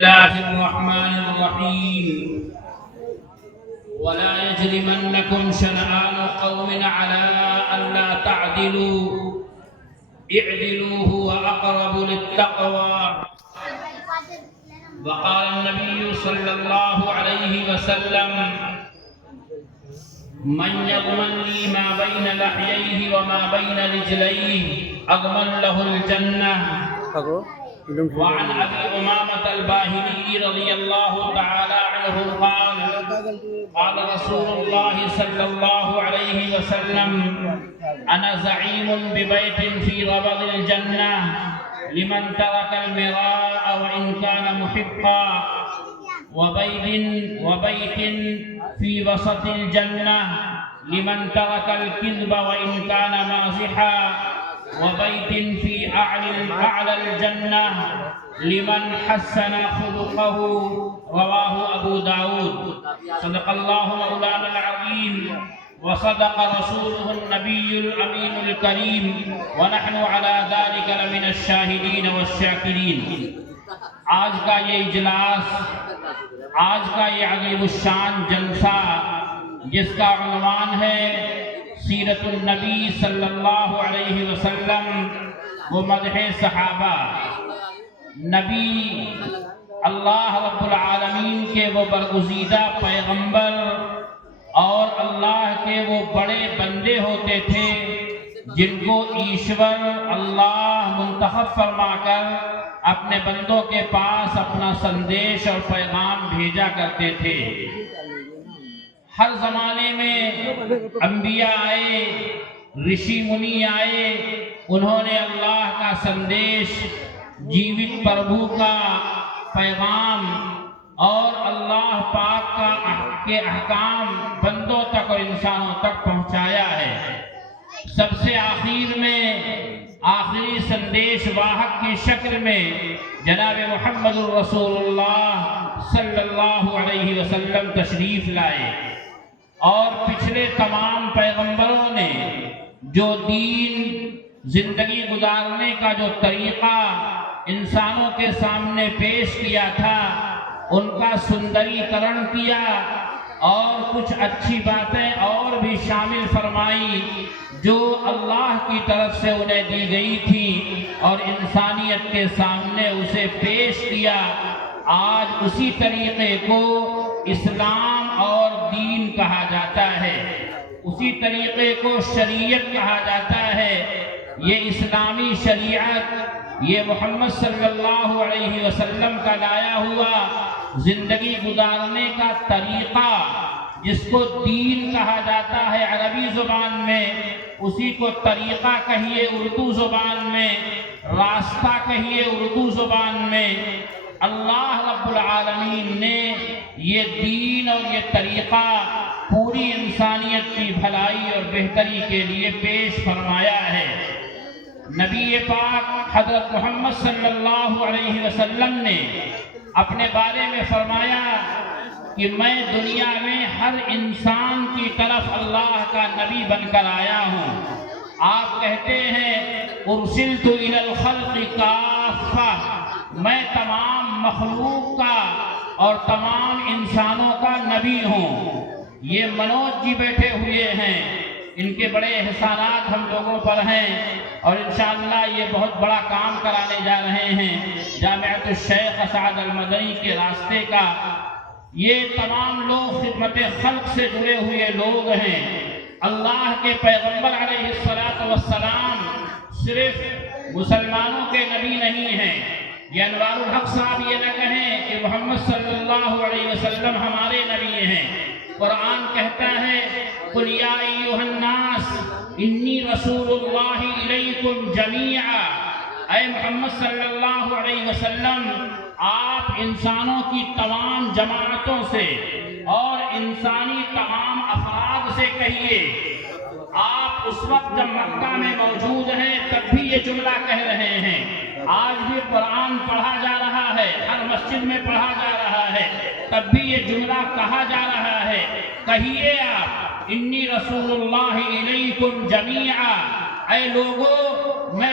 الله الرحمن الرحيم ولا يجرمنكم شنآن قوم على ألا تعدلوا اعدلوا هو أقرب للتقوى. وقال النبي صلى الله عليه وسلم من يضمن لي ما بين لحييه وما بين رجليه أضمن له الجنة. وعن أبي أمامة الباهلي رضي الله تعالى عنه قال قال رسول الله صلى الله عليه وسلم أنا زعيم ببيت في ربض الجنة لمن ترك المراء وإن كان محقا، وبيت في وسط الجنة لمن ترك الكذب وإن كان مازحا، وبيت في أعلى الجنة لمن حسن خلقه. رواه أبو داود. صدق الله مولانا العظيم وصدق رسوله النبي الأمين الكريم ونحن على ذلك لمن الشاهدين والشاكرين. آج کا یہ اجلاس، آج کا یہ عظیم الشان جلسہ جس کا عنوان ہے سیرت النبی صلی اللہ علیہ وسلم و مدح صحابہ، نبی اللہ رب العالمین کے وہ برگزیدہ پیغمبر اور اللہ کے وہ بڑے بندے ہوتے تھے جن کو ایشور اللہ منتخب فرما کر اپنے بندوں کے پاس اپنا سندیش اور پیغام بھیجا کرتے تھے۔ ہر زمانے میں انبیاء آئے، رشی منی آئے، انہوں نے اللہ کا سندیش، جیوت پربھو کا پیغام اور اللہ پاک کے احکام بندوں تک اور انسانوں تک پہنچایا ہے۔ سب سے آخر میں آخری سندیش واہک کی شکل میں جناب محمد الرسول اللہ صلی اللہ علیہ وسلم تشریف لائے، اور پچھلے تمام پیغمبروں نے جو دین، زندگی گزارنے کا جو طریقہ انسانوں کے سامنے پیش کیا تھا ان کا سندری کرن کیا اور کچھ اچھی باتیں اور بھی شامل فرمائی جو اللہ کی طرف سے انہیں دی گئی تھی اور انسانیت کے سامنے اسے پیش کیا۔ آج اسی طریقے کو اسلام اور دین کہا جاتا ہے، اسی طریقے کو شریعت کہا جاتا ہے۔ یہ اسلامی شریعت، یہ محمد صلی اللہ علیہ وسلم کا لایا ہوا زندگی گزارنے کا طریقہ، جس کو دین کہا جاتا ہے عربی زبان میں، اسی کو طریقہ کہیے اردو زبان میں، راستہ کہیے اردو زبان میں۔ اللہ رب العالمین نے یہ دین اور یہ طریقہ پوری انسانیت کی بھلائی اور بہتری کے لیے پیش فرمایا ہے۔ نبی پاک حضرت محمد صلی اللہ علیہ وسلم نے اپنے بارے میں فرمایا کہ میں دنیا میں ہر انسان کی طرف اللہ کا نبی بن کر آیا ہوں۔ آپ کہتے ہیں ارسلت الی الخلق کافہ، میں تمام مخلوق کا اور تمام انسانوں کا نبی ہوں۔ یہ منوج جی بیٹھے ہوئے ہیں، ان کے بڑے احسانات ہم لوگوں پر ہیں اور انشاءاللہ یہ بہت بڑا کام کرانے جا رہے ہیں جامعۃ الشیخ اسعد المدنی کے راستے کا۔ یہ تمام لوگ خدمت خلق سے جڑے ہوئے لوگ ہیں۔ اللہ کے پیغمبر علیہ السلام صرف مسلمانوں کے نبی نہیں ہیں۔ یہ انوار الحق صاحب یہ نہ کہیں کہ محمد صلی اللہ علیہ وسلم ہمارے نبی ہیں۔ قرآن کہتا ہے قل یا ایھا الناس انی رسول اللہ الیکم جمیعا، اے محمد صلی اللہ علیہ وسلم آپ انسانوں کی تمام جماعتوں سے اور انسانی تمام افراد سے کہیے۔ آپ اس وقت جب مکہ میں موجود ہیں تب بھی یہ جملہ کہہ رہے ہیں، آج بھی قرآن پڑھا جا رہا ہے، ہر مسجد میں پڑھا جا رہا ہے، تب بھی یہ جملہ کہا جا رہا ہے۔ کہیے آپ انی رسول اللہ الیکم جمیعا، اے لوگو میں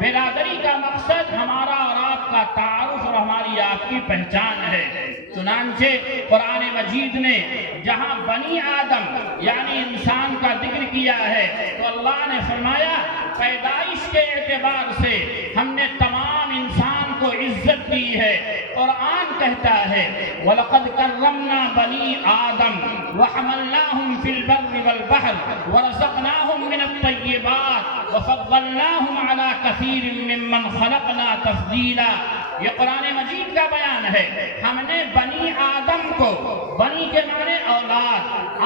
برادری کا مقصد ہمارا اور آپ کا تعارف اور ہماری آپ کی پہچان ہے۔ چنانچہ قرآن مجید نے جہاں بنی آدم یعنی انسان کا ذکر کیا ہے تو اللہ نے فرمایا پیدائش کے اعتبار سے ہم نے تمام انسان کو عزت دی ہے۔ قرآن کہتا ہے وَلَقَدْ كَرَّمْنَا بَنِي آدَمَ وَحَمَلْنَاهُمْ فِي الْبَرِّ وَالْبَحْرِ وَرَزَقْنَاهُمْ مِنَ الطَّيِّبَاتِ وَفَضَّلْنَاهُمْ عَلَى كَثِيرٍ مِّمَّنْ خَلَقْنَا تَفْضِيلًا۔ یہ قرآن مجید کا بیان ہے۔ ہم نے بنی آدم کو، بنی کے معنی اولاد،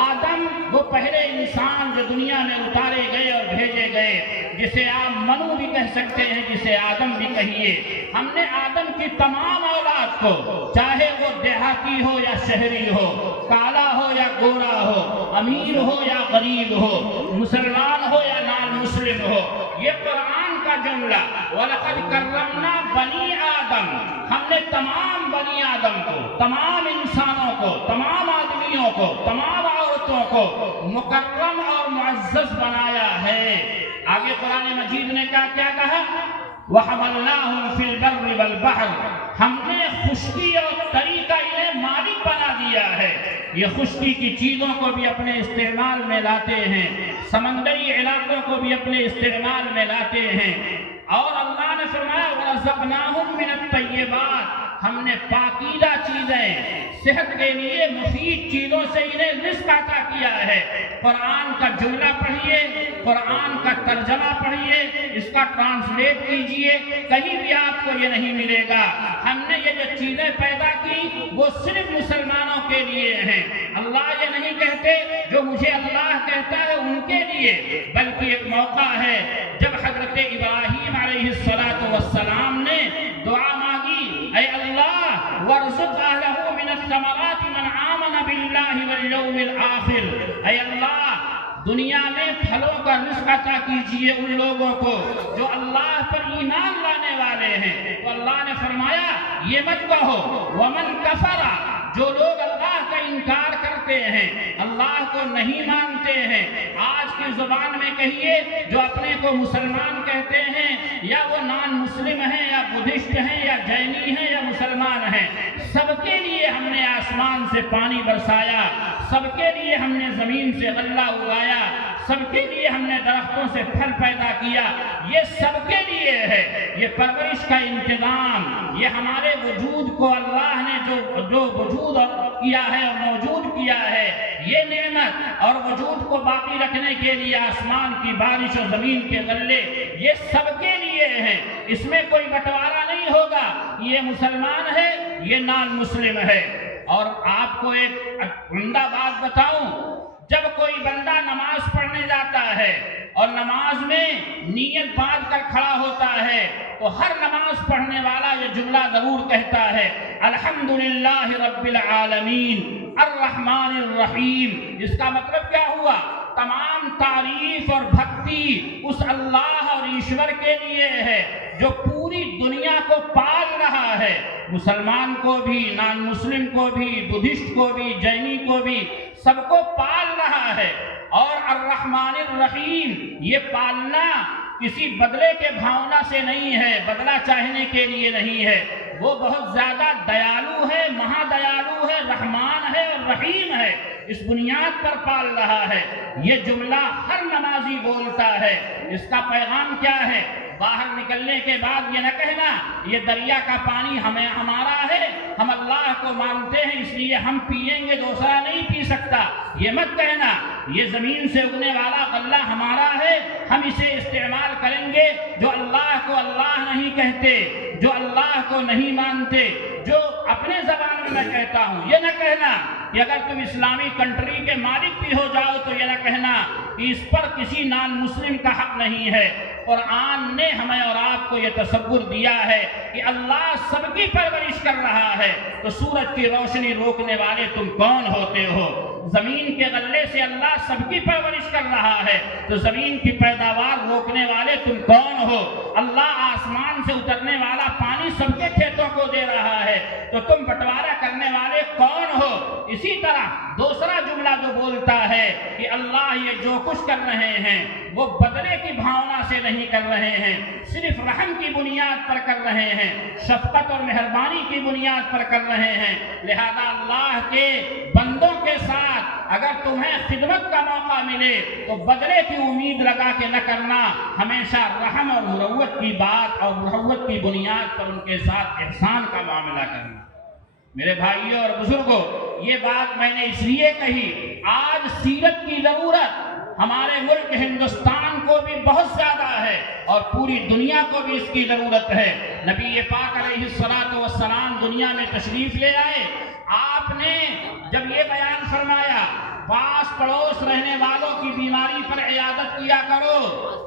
آدم وہ پہلے انسان جو دنیا میں اتارے گئے اور بھیجے گئے، جسے آپ منو بھی کہہ سکتے ہیں، جسے آدم بھی کہیے۔ ہم نے آدم کی تمام اولاد کو، چاہے وہ دیہاتی ہو یا شہری ہو، کالا ہو یا گورا ہو، امیر ہو یا غریب ہو، مسلمان ہو یا نان مسلم ہو، یہ قرآن کا جملہ وَلَقَدْ كَرَّمْنَا بَنِي آدم، ہم نے تمام بنی آدم کو، تمام انسانوں کو، تمام آدمیوں کو، تمام عورتوں کو مکرم اور معزز بنایا ہے۔ آگے قرآن مجید نے کیا کہا؟ وَحَمَلْنَاهُمْ فِي الْبَرِّ وَالْبَحْرِ، ہم نے خشکی اور تری کا انہیں مالک بنا دیا ہے۔ یہ خشکی کی چیزوں کو بھی اپنے استعمال میں لاتے ہیں، سمندری علاقوں کو بھی اپنے استعمال میں لاتے ہیں۔ اور اللہ نے فرمایا وَرَزَقْنَاهُمْ مِنَ الطَّيِّبَاتِ، ہم نے پاکیزہ چیزیں، صحت کے لیے مفید چیزوں سے انہیں رزق عطا کیا ہے۔ قرآن کا جملہ پڑھیے، قرآن کا ترجمہ پڑھیے، اس کا ٹرانسلیٹ کیجئے، کہیں بھی آپ کو یہ نہیں ملے گا۔ ہم نے یہ جو چیزیں پیدا کی وہ صرف مسلمانوں کے لیے ہیں۔ اللہ یہ نہیں کہتے جو مجھے اللہ کہتا ہے ان کے لیے، بلکہ ایک موقع ہے جب حضرت ابراہیم علیہ السلام نے دعا مانگی، اے اللہ وارزق اہلہ من الثمرات من آمن باللہ والیوم الآخر، اے اللہ دنیا میں پھلوں کا رزق عطا کیجئے ان لوگوں کو جو اللہ پر ایمان لانے والے ہیں۔ تو اللہ نے فرمایا یہ مت کہو ومن کفر، جو لوگ اللہ کا انکار کرتے ہیں، اللہ کو نہیں مانتے ہیں، آج کی زبان میں کہیے جو اپنے کو مسلمان کہتے ہیں، یا وہ نان مسلم ہیں یا بدھسٹ ہیں یا جینی ہیں یا مسلمان ہیں، سب کے لیے ہم نے آسمان سے پانی برسایا، سب کے لیے ہم نے زمین سے غلہ اگایا، سب کے لیے ہم نے درختوں سے پھل پیدا کیا، یہ سب کے لیے ہے۔ یہ پرورش کا انتظام، یہ ہمارے وجود کو اللہ نے جو وجود کیا ہے اور موجود کیا ہے، یہ نعمت اور وجود کو باقی رکھنے کے لیے آسمان کی بارش اور زمین کے غلے، یہ سب کے لیے ہیں۔ اس میں کوئی بٹوارا نہیں ہوگا، یہ مسلمان ہے، یہ نان مسلم ہے۔ اور آپ کو ایک عمدہ بات بتاؤں، جب کوئی بندہ نماز پڑھنے جاتا ہے اور نماز میں نیت باندھ کر کھڑا ہوتا ہے تو ہر نماز پڑھنے والا یہ جملہ ضرور کہتا ہے الحمدللہ رب العالمین الرحمن الرحیم۔ اس کا مطلب کیا ہوا؟ تمام تعریف اور بھکتی اس اللہ اور ایشور کے لیے ہے جو پوری دنیا کو پال رہا ہے، مسلمان کو بھی، نان مسلم کو بھی، بدھسٹ کو بھی، جینی کو بھی، سب کو پال رہا ہے۔ اور الرحمن الرحیم، یہ پالنا کسی بدلے کے بھاونا سے نہیں ہے، بدلہ چاہنے کے لیے نہیں ہے، وہ بہت زیادہ دیالو ہے، مہا دیالو ہے، رحمان ہے اور رحیم ہے، اس بنیاد پر پال رہا ہے۔ یہ جملہ ہر نمازی بولتا ہے۔ اس کا پیغام کیا ہے؟ باہر نکلنے کے بعد یہ نہ کہنا یہ دریا کا پانی ہمارا ہے، ہم اللہ کو مانتے ہیں اس لیے ہم پیئیں گے، دوسرا نہیں پی سکتا، یہ مت کہنا یہ زمین سے اگنے والا غلہ ہمارا ہے، ہم اسے استعمال کریں گے۔ جو اللہ کو اللہ نہیں کہتے، جو اللہ کو نہیں مانتے، جو اپنے زبان میں میں کہتا ہوں، یہ نہ کہنا کہ اگر تم اسلامی کنٹری کے مالک بھی ہو جاؤ تو یہ نہ کہنا کہ اس پر کسی نان مسلم کا حق نہیں ہے۔ قرآن نے ہمیں اور آپ کو یہ تصور دیا ہے کہ اللہ سب کی پرورش کر رہا ہے، تو سورج کی روشنی روکنے والے تم کون ہوتے ہو؟ زمین کے غلے سے اللہ سب کی پرورش کر رہا ہے، تو زمین کی پیداوار روکنے والے تم کون ہو؟ اللہ آسمان سے اترنے والا پانی سب کے کھیتوں کو دے رہا ہے، تو تم بٹوارا کرنے والے کون ہو؟ اسی طرح دوسرا جملہ جو بولتا ہے کہ اللہ یہ جو کچھ کر رہے ہیں وہ بدلے کی بھاونا سے نہیں کر رہے ہیں، صرف رحم کی بنیاد پر کر رہے ہیں، شفقت اور مہربانی کی بنیاد پر کر رہے ہیں۔ لہذا اللہ کے بندوں کے ساتھ اگر تمہیں خدمت کا موقع ملے تو بدلے کی امید لگا کے نہ کرنا، ہمیشہ رحم اور مروت کی بات اور مروت کی بنیاد پر ان کے ساتھ احسان کا معاملہ کرنا۔ میرے بھائیوں اور بزرگوں، یہ بات میں نے اس لیے کہی، آج سیرت کی ضرورت ہمارے ملک ہندوستان کو بھی بہت زیادہ ہے اور پوری دنیا کو بھی اس کی ضرورت ہے۔ نبی پاک علیہ الصلوۃ والسلام دنیا میں تشریف لے آئے، آپ نے جب یہ بیان فرمایا پاس پڑوس رہنے والوں کی بیماری پر عیادت کیا کرو،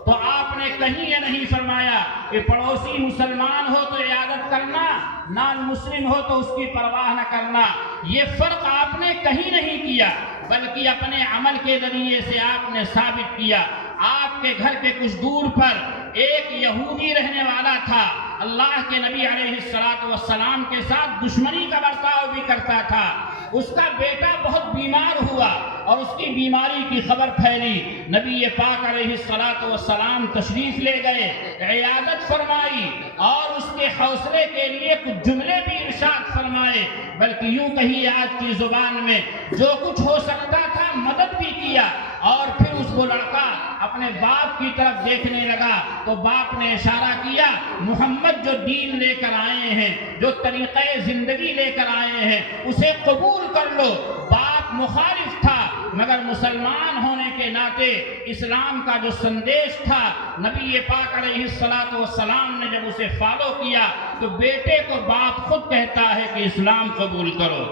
تو آپ نے کہیں یہ نہیں فرمایا کہ پڑوسی مسلمان ہو تو عیادت کرنا، نان مسلم ہو تو اس کی پرواہ نہ کرنا۔ یہ فرق آپ نے کہیں نہیں کیا، بلکہ اپنے عمل کے ذریعے سے آپ نے ثابت کیا۔ آپ کے گھر کے کچھ دور پر ایک یہودی رہنے والا تھا، اللہ کے نبی علیہ الصلوۃ والسلام کے ساتھ دشمنی کا برتاؤ بھی کرتا تھا۔ اس کا بیٹا بہت بیمار ہوا اور اس کی بیماری کی خبر پھیلی، نبی پاک علیہ الصلوۃ والسلام تشریف لے گئے، عیادت فرمائی اور اس کے حوصلے کے لیے کچھ جملے بھی ارشاد فرمائے، بلکہ یوں کہیے آج کی زبان میں جو کچھ ہو سکتا تھا مدد بھی کیا۔ اور پھر وہ لڑکا اپنے باپ کی طرف دیکھنے لگا تو باپ نے اشارہ کیا، محمد جو دین لے کر آئے ہیں، جو طریقہ زندگی لے کر آئے ہیں، اسے قبول کر لو۔ باپ مخالف تھا مگر مسلمان ہونے کے ناطے اسلام کا جو سندیش تھا نبی پاک علیہ الصلوۃ والسلام نے جب اسے فالو کیا تو بیٹے کو باپ خود کہتا ہے کہ اسلام قبول کرو۔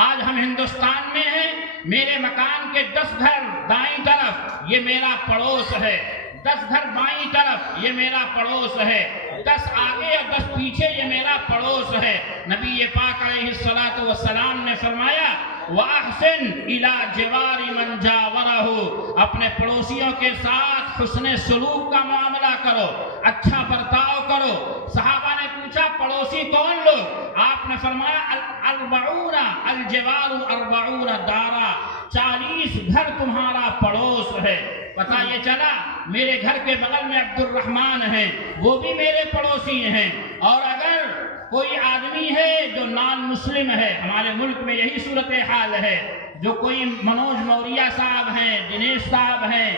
آج ہم ہندوستان میں ہیں، میرے مکان کے 10 گھر دائیں طرف یہ میرا پڑوس ہے، 10 گھر بائیں طرف یہ میرا پڑوس ہے، 10 آگے اور 10 پیچھے یہ میرا پڑوس ہے۔ نبی پاک علیہ الصلوۃ والسلام نے فرمایا وَأَحْسِنْ إِلَىٰ جِوَارِ مَنْ جَاوَرَهُ، اپنے پڑوسیوں کے ساتھ حسن سلوک کا معاملہ کرو، اچھا برتاؤ کرو۔ صحابہ نے پوچھا پڑوسی کون لوگ؟ آپ نے فرمایا الاربعون الجوار 40 دارا، 40 گھر تمہارا پڑوس ہے۔ پتہ یہ چلا میرے گھر کے بغل میں عبد الرحمن ہیں، وہ بھی میرے پڑوسی ہیں۔ اور اگر کوئی آدمی ہے جو نان مسلم ہے، ہمارے ملک میں یہی صورتحال ہے، جو کوئی منوج موریہ صاحب ہیں، دنیش صاحب ہیں،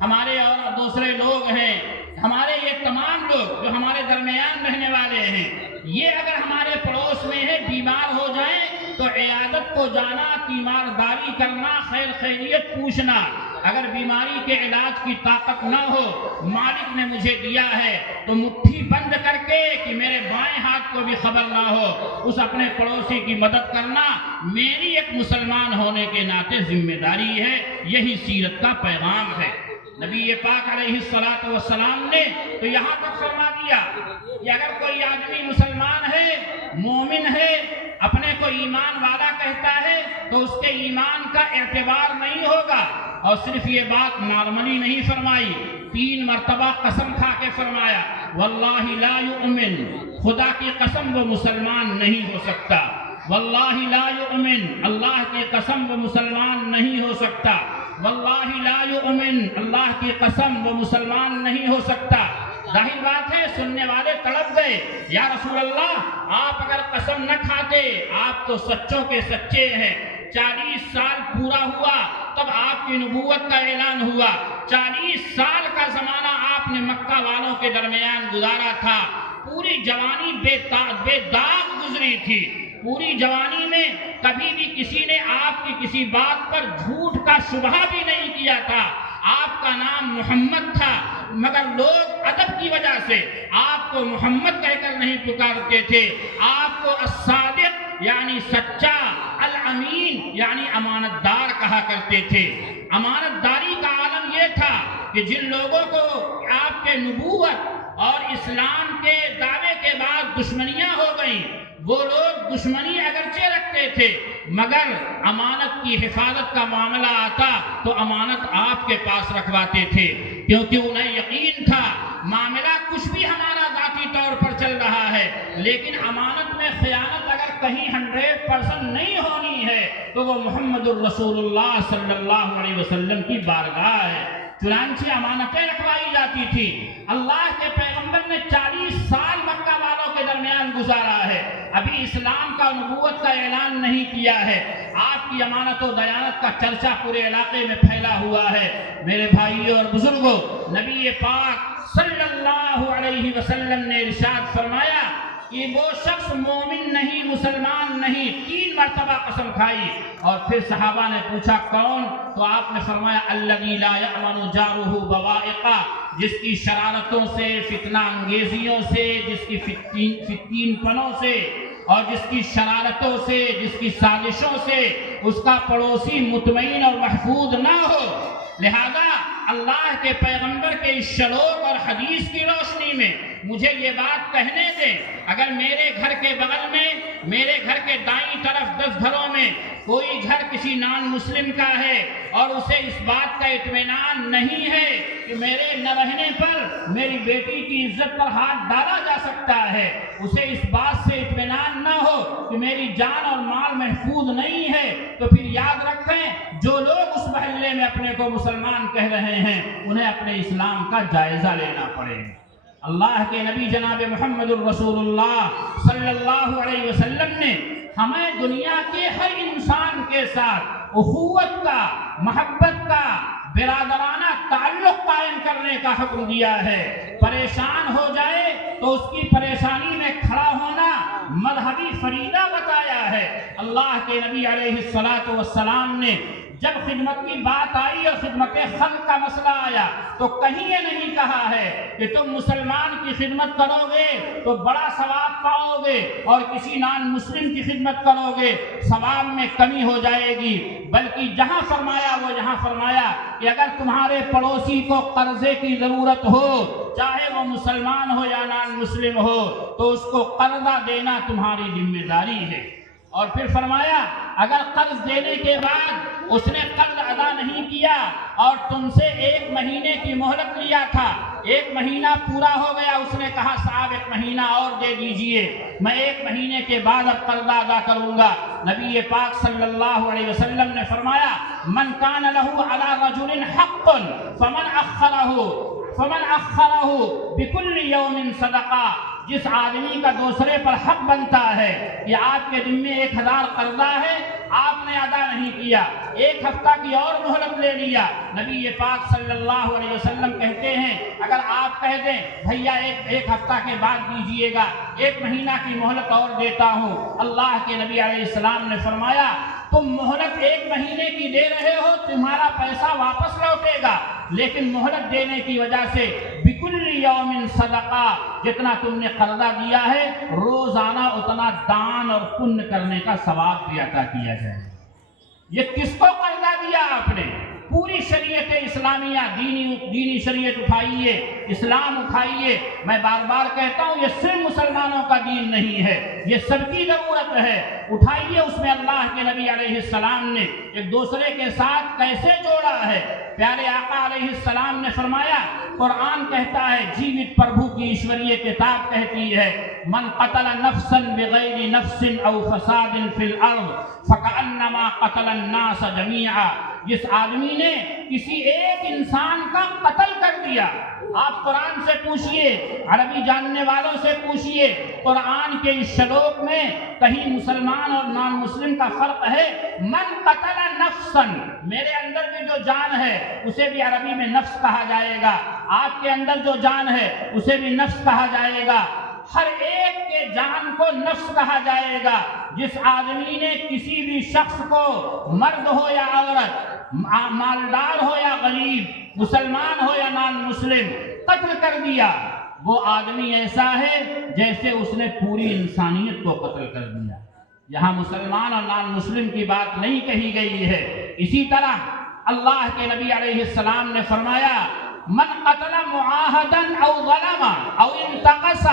ہمارے اور دوسرے لوگ ہیں، ہمارے یہ تمام لوگ جو ہمارے درمیان رہنے والے ہیں، یہ اگر ہمارے پڑوس میں ہے، بیمار ہو جائیں تو عیادت کو جانا، تیمارداری کرنا، خیر خیریت پوچھنا۔ اگر بیماری کے علاج کی طاقت نہ ہو، مالک نے مجھے دیا ہے تو مٹھی بند کر کے کہ میرے بائیں ہاتھ کو بھی خبر نہ ہو، اس اپنے پڑوسی کی مدد کرنا میری ایک مسلمان ہونے کے ناطے ذمہ داری ہے۔ یہی سیرت کا پیغام ہے۔ نبی پاک علیہ الصلوۃ والسلام نے تو یہاں تک فرما دیا کہ اگر کوئی آدمی مسلمان ہے، مومن ہے، اپنے کو ایمان والا کہتا ہے تو اس کے ایمان کا اعتبار نہیں ہوگا۔ اور صرف یہ بات نارملی نہیں فرمائی، 3 مرتبہ قسم کھا کے فرمایا واللہ لا یؤمن، خدا کی قسم وہ مسلمان نہیں ہو سکتا، واللہ لا یؤمن، اللہ کی قسم وہ مسلمان نہیں ہو سکتا، واللہ لا یؤمن، اللہ کی قسم وہ مسلمان نہیں ہو سکتا۔ ظاہر بات ہے سننے والے تڑپ گئے، یا رسول اللہ آپ اگر قسم نہ کھاتے، آپ تو سچوں کے سچے ہیں۔ 40 سال پورا ہوا تب آپ کی نبوت کا اعلان ہوا، 40 سال کا زمانہ آپ نے مکہ والوں کے درمیان گزارا تھا، پوری جوانی بے داغ گزری تھی، پوری جوانی میں کبھی بھی کسی نے آپ کی کسی بات پر جھوٹ کا شبہ بھی نہیں کیا تھا۔ آپ کا نام محمد تھا مگر لوگ ادب کی وجہ سے آپ کو محمد کہہ کر نہیں پکارتے تھے، آپ کو الصادق یعنی سچا، الامین یعنی امانت دار کہا کرتے تھے۔ امانت داری کا عالم یہ تھا کہ جن لوگوں کو آپ کے نبوت اور اسلام کے دعوے کے بعد دشمنیاں ہو گئیں، وہ لوگ دشمنی اگرچہ رکھتے تھے مگر امانت کی حفاظت کا معاملہ آتا تو امانت آپ کے پاس رکھواتے تھے، کیونکہ انہیں یقین تھا معاملہ کچھ بھی ہمارا ذاتی ذاتی طور پر چل رہا ہے، لیکن امانت میں خیانت اگر کہیں 100% نہیں ہونی ہے تو وہ محمد الرسول اللہ صلی اللہ علیہ وسلم کی بارگاہ ہے۔ چنانچہ امانتیں رکھوائی جاتی تھی۔ اللہ کے پیغمبر نے 40 سال مکہ والوں کے درمیان گزارا ہے، ابھی اسلام کا نبوت کا اعلان نہیں کیا ہے، آپ کی امانت و دیانت کا چرچا پورے علاقے میں پھیلا ہوا ہے۔ میرے بھائیوں اور بزرگوں، نبی پاک صلی اللہ علیہ وسلم نے ارشاد فرمایا کہ وہ شخص مومن نہیں، مسلمان نہیں، 3 مرتبہ قسم کھائی، اور پھر صحابہ نے پوچھا کون؟ تو آپ نے فرمایا الذی لا یأمن جارہ بوائقہ، جس کی شرارتوں سے، فتنہ انگیزیوں سے، جس کی فتین پنوں سے اور جس کی شرارتوں سے، جس کی سازشوں سے اس کا پڑوسی مطمئن اور محفوظ نہ ہو۔ لہذا اللہ کے پیغمبر کے اس شلوک اور حدیث کی روشنی میں مجھے یہ بات کہنے دیں، اگر میرے گھر کے بغل میں، میرے گھر کے دائیں طرف 10 گھروں میں کوئی گھر کسی نان مسلم کا ہے اور اسے اس بات کا اطمینان نہیں ہے کہ میرے نہ رہنے پر میری بیٹی کی عزت پر ہاتھ ڈالا جا سکتا ہے، اسے اس بات سے اطمینان نہ ہو کہ میری جان اور مال محفوظ نہیں ہے، تو پھر یاد رکھیں جو لوگ اس محلے میں اپنے کو مسلمان کہہ رہے ہیں انہیں اپنے اسلام کا جائزہ لینا پڑے گا۔ اللہ کے نبی جناب محمد الرسول اللہ صلی اللہ علیہ وسلم نے ہمیں دنیا کے ہر انسان کے ساتھ اخوت کا، محبت کا، برادرانہ تعلق قائم کرنے کا حکم دیا ہے۔ پریشان ہو جائے تو اس کی پریشانی میں کھڑا ہونا مذہبی فریضہ بتایا ہے۔ اللہ کے نبی علیہ السلام نے جب خدمت کی بات آئی اور خدمت خلق کا مسئلہ آیا تو کہیں یہ نہیں کہا ہے کہ تم مسلمان کی خدمت کرو گے تو بڑا ثواب پاؤ گے اور کسی نان مسلم کی خدمت کرو گے ثواب میں کمی ہو جائے گی، بلکہ جہاں فرمایا وہ یہاں فرمایا کہ اگر تمہارے پڑوسی کو قرضے کی ضرورت ہو، چاہے وہ مسلمان ہو یا نان مسلم ہو، تو اس کو قرضہ دینا تمہاری ذمہ داری ہے۔ اور پھر فرمایا اگر قرض دینے کے بعد اس نے قرض ادا نہیں کیا اور تم سے 1 مہینے کی مہلت لیا تھا، 1 مہینہ پورا ہو گیا، اس نے کہا صاحب 1 مہینہ اور دے دیجئے، میں 1 مہینے کے بعد اب قرض ادا کروں گا۔ نبی پاک صلی اللہ علیہ وسلم نے فرمایا من کان لہ علی رجل حق فمن اخرہ بکل یوم صدقہ، جس آدمی کا دوسرے پر حق بنتا ہے کہ آپ کے ذمے 1000 قرضہ ہے، آپ نے ادا نہیں کیا، 1 ہفتہ کی اور مہلت لے لیا، نبی پاک صلی اللہ علیہ وسلم کہتے ہیں اگر آپ کہہ دیں بھیا ایک ہفتہ کے بعد دیجئے گا، 1 مہینہ کی مہلت اور دیتا ہوں، اللہ کے نبی علیہ السلام نے فرمایا تم مہلت 1 مہینے کی دے رہے ہو، تمہارا پیسہ واپس لوٹے گا، لیکن مہلت دینے کی وجہ سے بکل یوم صدقہ، جتنا تم نے قرضہ دیا ہے روزانہ اتنا دان اور پن کرنے کا ثواب بھی عطا کیا جائے۔ یہ کس کو قرضہ دیا آپ نے؟ پوری شریعت اسلامیہ، دینی شریعت اٹھائیے، اسلام اٹھائیے۔ میں بار بار کہتا ہوں یہ صرف مسلمانوں کا دین نہیں ہے، یہ سب کی ضرورت ہے، اٹھائیے۔ اس میں اللہ کے نبی علیہ السلام نے ایک دوسرے کے ساتھ کیسے جوڑا ہے۔ پیارے آقا علیہ السلام نے فرمایا، قرآن کہتا ہے، جیوت پربھو کی ایشوریہ کتاب کہتی ہے، من قتل نفسا بغیر نفس او فساد فی الارض فکأنما قتل الناس جمیعا، جس آدمی نے کسی ایک انسان کا قتل کر دیا۔ آپ قرآن سے پوچھئے، عربی جاننے والوں سے پوچھئے، قرآن کے اس شلوک میں کہیں مسلمان اور نان مسلم کا فرق ہے؟ من قتل نفسا، میرے اندر بھی جو جان ہے اسے بھی عربی میں نفس کہا جائے گا، آپ کے اندر جو جان ہے اسے بھی نفس کہا جائے گا، ہر ایک کے جان کو نفس کہا جائے گا۔ جس آدمی نے کسی بھی شخص کو، مرد ہو یا عورت، مالدار ہو یا غریب، مسلمان ہو یا نان مسلم، قتل کر دیا، وہ آدمی ایسا ہے جیسے اس نے پوری انسانیت کو قتل کر دیا۔ یہاں مسلمان اور نان مسلم کی بات نہیں کہی گئی ہے۔ اسی طرح اللہ کے نبی علیہ السلام نے فرمایا، من قتل معاہدا او ظلم او انتقص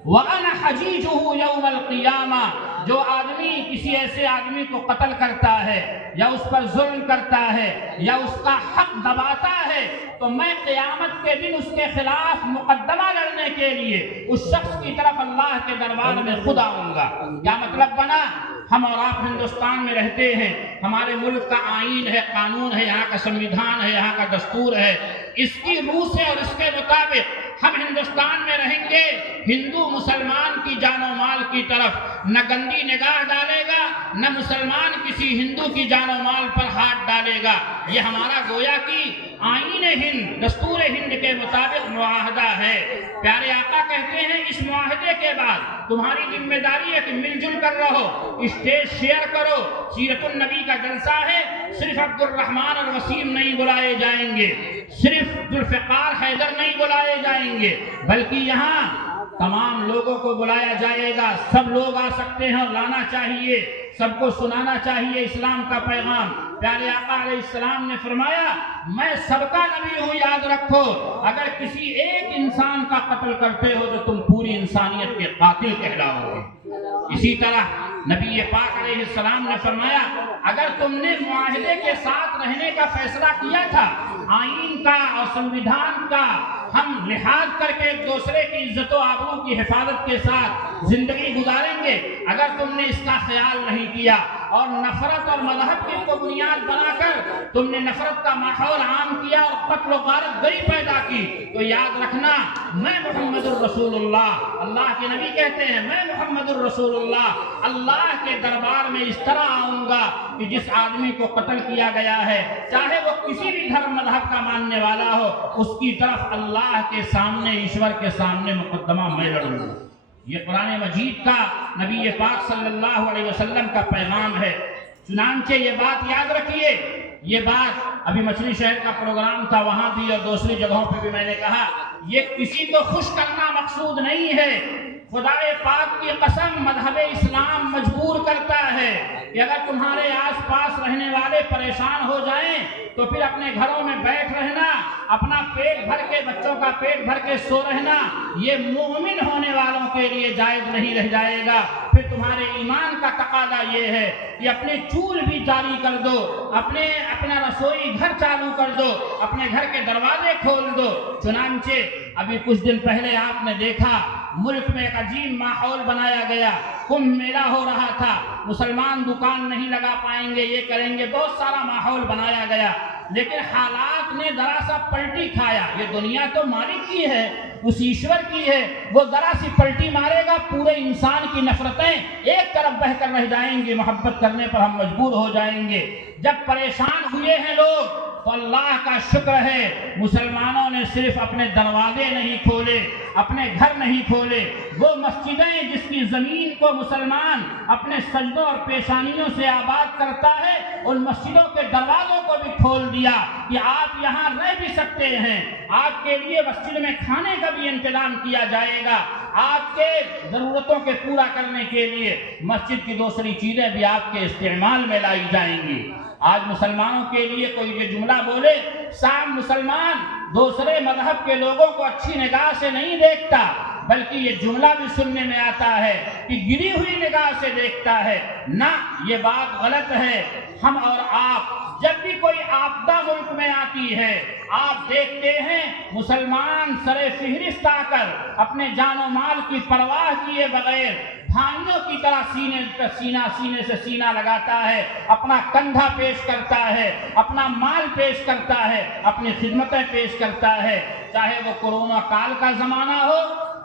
وَأَنَا حَجِيجُهُ يَوْمَ الْقِيَامَةِ، جو آدمی کسی ایسے آدمی کو قتل کرتا ہے یا اس پر ظلم کرتا ہے یا اس کا حق دباتا ہے تو میں قیامت کے دن اس کے خلاف مقدمہ لڑنے کے لیے اس شخص کی طرف اللہ کے دربار میں خود آؤں گا۔ کیا مطلب بنا؟ ہم اور آپ ہندوستان میں رہتے ہیں، ہمارے ملک کا آئین ہے، قانون ہے، یہاں کا سنویدھان ہے، یہاں کا دستور ہے، اس کی روح سے اور اس کے مطابق ہم ہندوستان میں رہیں گے۔ ہندو مسلمان کی جان و مال کی طرف نہ گندی نگاہ ڈالے گا، نہ مسلمان کسی ہندو کی جان و مال پر ہاتھ ڈالے گا۔ یہ ہمارا گویا کی آئین ہند، دستور ہند کے مطابق معاہدہ ہے۔ پیارے آقا کہتے ہیں اس معاہدے کے بعد تمہاری ذمہ داری ہے کہ مل جل کر رہو، اسٹیج شیئر کرو۔ سیرت النبی کا جلسہ ہے، صرف عبد الرحمن اور وسیم نہیں بلائے جائیں گے، صرف ذوالفقار حیدر نہیں بلائے جائیں گے، بلکہ یہاں تمام لوگوں کو بلایا جائے گا۔ سب لوگ آ سکتے ہیں اور لانا چاہیے، سب کو سنانا چاہیے اسلام کا پیغام۔ پیارے آقا علیہ السلام نے فرمایا میں سب کا نبی ہوں، یاد رکھو، اگر کسی ایک انسان کا قتل کرتے ہو تو تم پوری انسانیت کے قاتل کہلاؤ گے۔ اسی طرح نبی پاک علیہ السلام نے فرمایا اگر تم نے معاہدے کے ساتھ رہنے کا فیصلہ کیا تھا، آئین کا اور سنویدھان کا ہم لحاظ کر کے ایک دوسرے کی عزت و آبرو کی حفاظت کے ساتھ زندگی گزاریں گے، اگر تم نے اس کا خیال نہیں کیا اور نفرت اور مذہب کی کو بنیاد بنا کر تم نے نفرت کا ماحول عام کیا اور قتل و غارت گری پیدا کی، تو یاد رکھنا میں محمد الرسول اللہ، اللہ کے نبی کہتے ہیں میں محمد الرسول اللہ اللہ کے دربار میں اس طرح آؤں گا کہ جس آدمی کو قتل کیا گیا ہے چاہے وہ کسی بھی دھرم مذہب کا ماننے والا ہو، اس کی طرف اللہ کے سامنے، ایشور کے سامنے مقدمہ میں لڑوں گا۔ یہ قرآن مجید کا نبی پاک صلی اللہ علیہ وسلم کا پیغام ہے۔ چنانچہ یہ بات یاد رکھیے، یہ بات ابھی مچھلی شہر کا پروگرام تھا، وہاں بھی اور دوسری جگہوں پہ بھی میں نے کہا یہ کسی کو خوش کرنا مقصود نہیں ہے۔ خدا پاک کی قسم مذہب اسلام مجبور کرتا ہے کہ اگر تمہارے آس پاس رہنے والے پریشان ہو جائیں تو پھر اپنے گھروں میں بیٹھ رہنا، اپنا پیٹ بھر کے، بچوں کا پیٹ بھر کے سو رہنا، یہ مومن ہونے والوں کے لیے جائز نہیں رہ جائے گا۔ پھر تمہارے ایمان کا تقاضا یہ ہے کہ اپنے چول بھی جاری کر دو، اپنا رسوئی گھر چالو کر دو، اپنے گھر کے دروازے کھول دو۔ چنانچہ ابھی کچھ دن پہلے آپ نے دیکھا ملک میں ایک عجیب ماحول بنایا گیا، کمبھ میلہ ہو رہا تھا، مسلمان دکان نہیں لگا پائیں گے، یہ کریں گے، بہت سارا ماحول بنایا گیا، لیکن حالات نے ذرا سا پلٹی کھایا۔ یہ دنیا تو مالک کی ہے، اس ایشور کی ہے، وہ ذرا سی پلٹی مارے گا، پورے انسان کی نفرتیں ایک طرف بہ کر رہ جائیں گی، محبت کرنے پر ہم مجبور ہو جائیں گے۔ جب پریشان ہوئے ہیں لوگ تو اللہ کا شکر ہے مسلمانوں نے صرف اپنے دروازے نہیں کھولے، اپنے گھر نہیں کھولے، وہ مسجدیں جس کی زمین کو مسلمان اپنے سجدوں اور پیشانیوں سے آباد کرتا ہے، ان مسجدوں کے دروازوں کو بھی کھول دیا کہ آپ یہاں رہ بھی سکتے ہیں، آپ کے لیے مسجد میں کھانے کا بھی انتظام کیا جائے گا، آپ کے ضرورتوں کے پورا کرنے کے لیے مسجد کی دوسری چیزیں بھی آپ کے استعمال میں لائی جائیں گی۔ آج مسلمانوں کے لیے کوئی یہ جملہ بولے، سام مسلمان دوسرے مذہب کے لوگوں کو اچھی نگاہ سے نہیں دیکھتا، بلکہ یہ جملہ بھی سننے میں آتا ہے کہ گری ہوئی نگاہ سے دیکھتا ہے۔ نہ، یہ بات غلط ہے۔ ہم اور آپ جب بھی کوئی آپدہ ملک میں آتی ہے، آپ دیکھتے ہیں مسلمان سرے فہرست آ کر اپنے جان و مال کی پرواہ کیے بغیر بھائیوں کی طرح سینے سے سینہ لگاتا ہے، اپنا کندھا پیش کرتا ہے، اپنا مال پیش کرتا ہے، اپنی خدمتیں پیش کرتا ہے۔ چاہے وہ کورونا کال کا زمانہ ہو،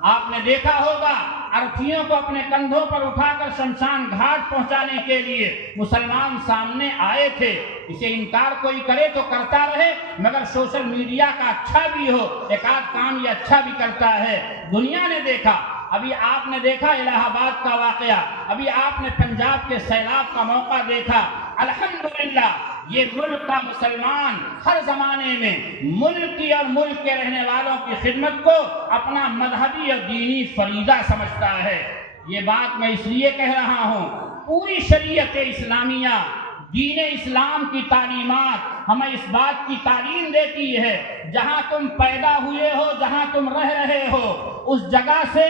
آپ نے دیکھا ہوگا ارتھیوں کو اپنے کندھوں پر اٹھا کر شمشان گھاٹ پہنچانے کے لیے مسلمان سامنے آئے تھے۔ اسے انکار کوئی کرے تو کرتا رہے، مگر سوشل میڈیا کا اچھا بھی ہو، ایک آدھ کام یہ اچھا بھی کرتا ہے۔ دنیا نے دیکھا، ابھی آپ نے دیکھا الہ آباد کا واقعہ، ابھی آپ نے پنجاب کے سیلاب کا موقع دیکھا۔ الحمدللہ یہ ملک کا مسلمان ہر زمانے میں ملک کی اور ملک کے رہنے والوں کی خدمت کو اپنا مذہبی اور دینی فریضہ سمجھتا ہے۔ یہ بات میں اس لیے کہہ رہا ہوں، پوری شریعت اسلامیہ دین اسلام کی تعلیمات ہمیں اس بات کی تعلیم دیتی ہے جہاں تم پیدا ہوئے ہو، جہاں تم رہ رہے ہو، اس جگہ سے،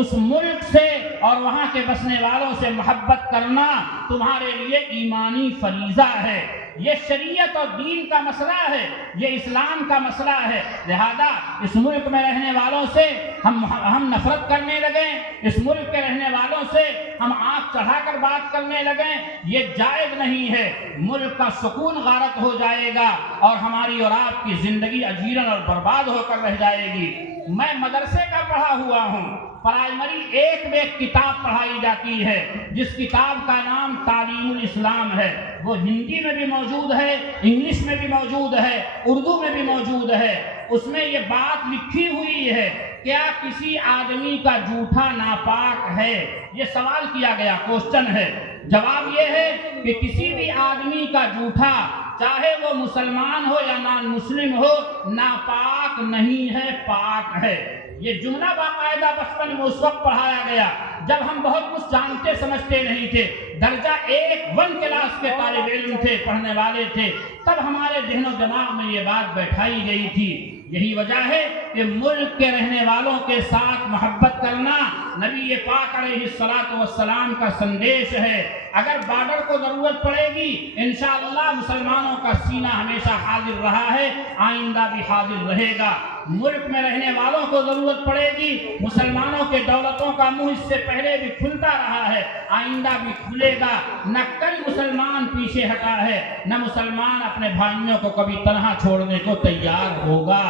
اس ملک سے اور وہاں کے بسنے والوں سے محبت کرنا تمہارے لیے ایمانی فریضہ ہے۔ یہ شریعت اور دین کا مسئلہ ہے، یہ اسلام کا مسئلہ ہے۔ لہذا اس ملک میں رہنے والوں سے ہم نفرت کرنے لگیں، اس ملک کے رہنے والوں سے ہم آنکھ چڑھا کر بات کرنے لگیں، یہ جائز نہیں ہے۔ ملک کا سکون غارت ہو جائے گا اور ہماری اور آپ کی زندگی اجیرن اور برباد ہو کر رہ جائے گی۔ میں مدرسے کا پڑھا ہوا ہوں، پرائمری 1 میں ایک کتاب پڑھائی جاتی ہے جس کتاب کا نام تعلیم الاسلام ہے۔ وہ ہندی میں بھی موجود ہے، انگلش میں بھی موجود ہے، اردو میں بھی موجود ہے۔ اس میں یہ بات لکھی ہوئی ہے، کیا کسی آدمی کا جھوٹا ناپاک ہے؟ یہ سوال کیا گیا، کوسچن ہے۔ جواب یہ ہے کہ کسی بھی آدمی کا جھوٹا، چاہے وہ مسلمان ہو یا نان مسلم ہو، ناپاک نہیں ہے، پاک ہے۔ یہ جملہ باقاعدہ بچپن میں اس وقت پڑھایا گیا جب ہم بہت کچھ جانتے سمجھتے نہیں تھے، درجہ 1 کلاس کے طالب علم تھے، پڑھنے والے تھے، تب ہمارے ذہن و دماغ میں یہ بات بیٹھائی گئی تھی۔ یہی وجہ ہے کہ ملک کے رہنے والوں کے ساتھ محبت کرنا نبی پاک علیہ الصلوۃ والسلام کا سندیش ہے۔ اگر بارڈر کو ضرورت پڑے گی، انشاءاللہ مسلمانوں کا سینہ ہمیشہ حاضر رہا ہے، آئندہ بھی حاضر رہے گا۔ ملک میں رہنے والوں کو ضرورت پڑے گی، مسلمانوں کے دولتوں کا منہ اس سے پہلے بھی کھلتا رہا ہے، آئندہ بھی کھلے گا۔ نہ کل مسلمان پیچھے ہٹا ہے، نہ مسلمان اپنے بھائیوں کو کبھی تنہا چھوڑنے کو تیار ہوگا۔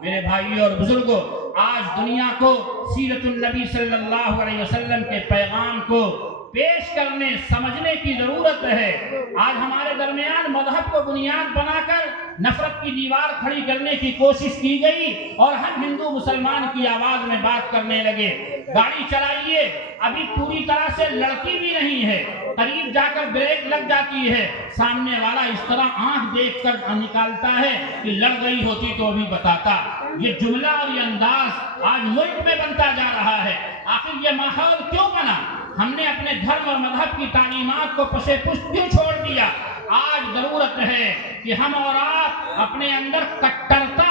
میرے بھائیوں اور بزرگوں، آج دنیا کو سیرت النبی صلی اللہ علیہ وسلم کے پیغام کو پیش کرنے، سمجھنے کی ضرورت ہے۔ آج ہمارے درمیان مذہب کو بنیاد بنا کر نفرت کی دیوار کھڑی کرنے کی کوشش کی گئی اور ہم ہندو مسلمان کی آواز میں بات کرنے لگے۔ گاڑی چلائیے، ابھی پوری طرح سے لڑکی بھی نہیں ہے، قریب جا کر بریک لگ جاتی ہے، سامنے والا اس طرح آنکھ دیکھ کر نکالتا ہے کہ لڑ گئی ہوتی تو بھی بتاتا۔ یہ جملہ اور یہ انداز آج ملک میں بنتا جا رہا ہے۔ آخر یہ ماحول کیوں بنا؟ ہم نے اپنے دھرم اور مذہب کی تعلیمات کو پشے پشت کیوں چھوڑ دیا؟ آج ضرورت ہے کہ ہم اور آپ اپنے اندر کٹرتا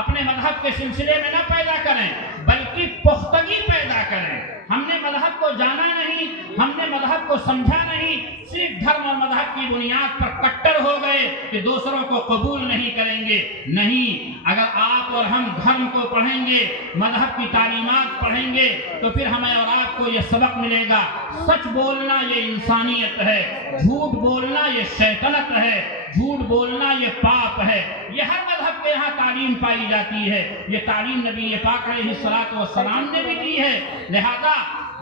اپنے مذہب کے سلسلے میں نہ پیدا کریں، بلکہ پختگی پیدا کریں۔ ہم نے مذہب کو جانا نہیں، ہم نے مذہب کو سمجھا نہیں، صرف دھرم اور مذہب کی بنیاد پر کٹر ہو گئے کہ دوسروں کو قبول نہیں کریں گے۔ نہیں، اگر آپ اور ہم دھرم کو پڑھیں گے، مذہب کی تعلیمات پڑھیں گے، تو پھر ہمیں اور آپ کو یہ سبق ملے گا، سچ بولنا یہ انسانیت ہے، جھوٹ بولنا یہ شیطنت ہے، جھوٹ بولنا یہ پاپ ہے۔ یہ ہر مذہب کے یہاں تعلیم پائی جاتی ہے، یہ تعلیم نبی پاک علیہ الصلوۃ والسلام نے بھی دی ہے۔ لہذا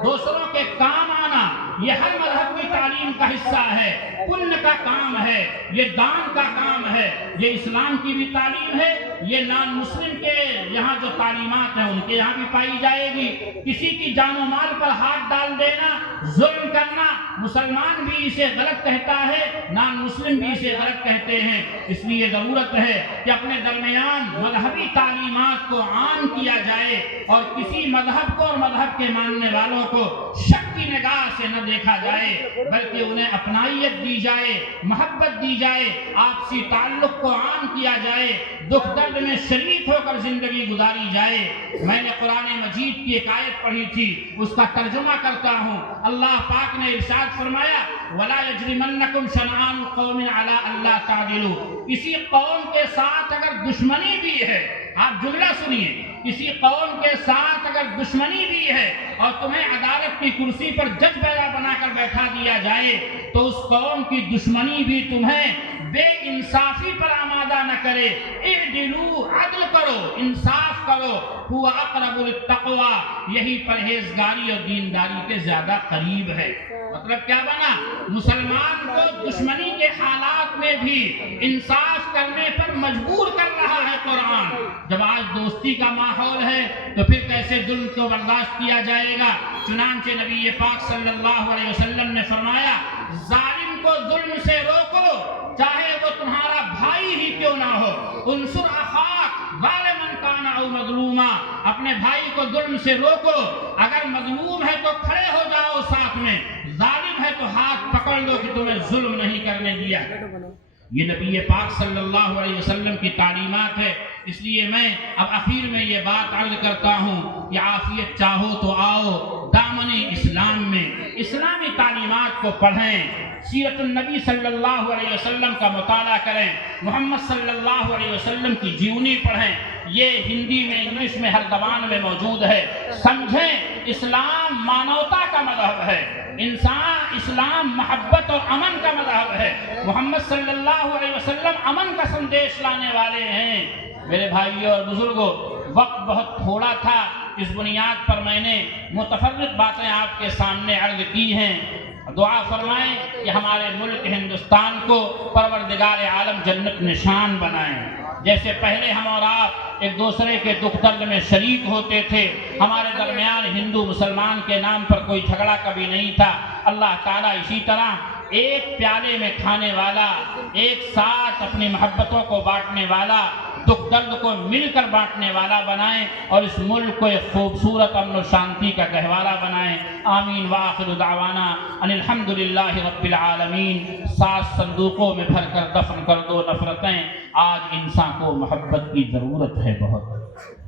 دوسروں کے کام آنا یہ ہر مذہب کی تعلیم کا حصہ ہے، پن کا کام ہے، یہ دان کا کام ہے، یہ اسلام کی بھی تعلیم ہے، یہ نان مسلم کے یہاں جو تعلیمات ہیں ان کے یہاں بھی پائی جائے گی۔ کسی کی جان و مال پر ہاتھ ڈال دینا، ظلم کرنا، مسلمان بھی اسے غلط کہتا ہے، نان مسلم بھی اسے غلط کہتے ہیں۔ اس لیے ضرورت ہے کہ اپنے درمیان مذہبی تعلیمات کو عام کیا جائے اور کسی مذہب کو اور مذہب کے ماننے والوں کو شک کی نگاہ سے نہ دیکھا جائے، بلکہ انہیں اپنائیت دی جائے، محبت دی جائے، آپسی تعلق کو عام کیا جائے، دکھ درد میں شریک ہو کر زندگی گزاری جائے۔ میں نے قرآن مجید کی ایک آیت پڑھی تھی، اس کا ترجمہ کرتا ہوں۔ اللہ پاک نے ارشاد فرمایا، وَلَا يَجْرِمَنَّكُمْ شَنَآنُ قَوْمٍ عَلَىٰ أَلَّا تَعْدِلُوا۔ کسی قوم کے ساتھ اگر دشمنی بھی ہے، آپ جملہ سنیے، کسی قوم کے ساتھ اگر دشمنی بھی ہے اور تمہیں عدالت کی کرسی پر جج بنا کر بیٹھا دیا جائے، تو اس قوم کی دشمنی بھی تمہیں بے انصافی پر آمادہ نہ کرے۔ اعدلوا، عدل کرو، انصاف کرو، هو اقرب للتقوی، یہی پرہیزگاری اور دینداری کے زیادہ قریب ہے۔ مطلب کیا بنا؟ مسلمان کو دشمنی کے حالات میں بھی انصاف کرنے پر مجبور کر رہا ہے قرآن۔ جب آج دوستی کا ماحول ہے تو پھر کیسے ظلم کو برداشت کیا جائے گا؟ چنانچہ نبی پاک صلی اللہ علیہ وسلم نے فرمایا، ظالم کو ظلم سے روکو، چاہے وہ تمہارا بھائی ہی کیوں نہ ہو۔ انصر اخاک ظالما کان او مظلوما، اپنے بھائی کو ظلم سے روکو، اگر مظلوم ہے تو کھڑے ہو جاؤ ساتھ میں، ظالم ہے تو ہاتھ پکڑ لو کہ تمہیں ظلم نہیں کرنا کرنے دیا ہے۔ یہ نبی پاک صلی اللہ علیہ وسلم کی تعلیمات ہے۔ اس لیے میں اب آخر میں یہ بات عرض کرتا ہوں کہ عافیت چاہو تو آؤ دامن اسلام میں، اسلامی تعلیمات کو پڑھیں، سیرت النبی صلی اللہ علیہ وسلم کا مطالعہ کریں، محمد صلی اللہ علیہ وسلم کی جیونی پڑھیں۔ یہ ہندی میں، انگلش میں، ہر زبان میں موجود ہے۔ سمجھیں اسلام مانوتا کا مذہب ہے، اسلام محبت اور امن کا مذہب ہے۔ محمد صلی اللہ علیہ وسلم امن کا سندیش لانے والے ہیں۔ میرے بھائیوں اور بزرگوں، وقت بہت تھوڑا تھا، اس بنیاد پر میں نے متفرق باتیں آپ کے سامنے عرض کی ہیں۔ دعا فرمائیں کہ ہمارے ملک ہندوستان کو پروردگار عالم جنت نشان بنائیں۔ جیسے پہلے ہم اور آپ ایک دوسرے کے دکھ درد میں شریک ہوتے تھے، ہمارے درمیان ہندو مسلمان کے نام پر کوئی جھگڑا کبھی نہیں تھا، اللہ تعالیٰ اسی طرح ایک پیالے میں کھانے والا، ایک ساتھ اپنی محبتوں کو بانٹنے والا، دکھ درد کو مل کر بانٹنے والا بنائیں، اور اس ملک کو ایک خوبصورت امن و شانتی کا گہوارہ بنائیں۔ آمین وآخر دعوانا ان الحمدللہ رب العالمین۔ 7 صندوقوں میں بھر کر دفن کر دو نفرتیں، آج انسان کو محبت کی ضرورت ہے بہت۔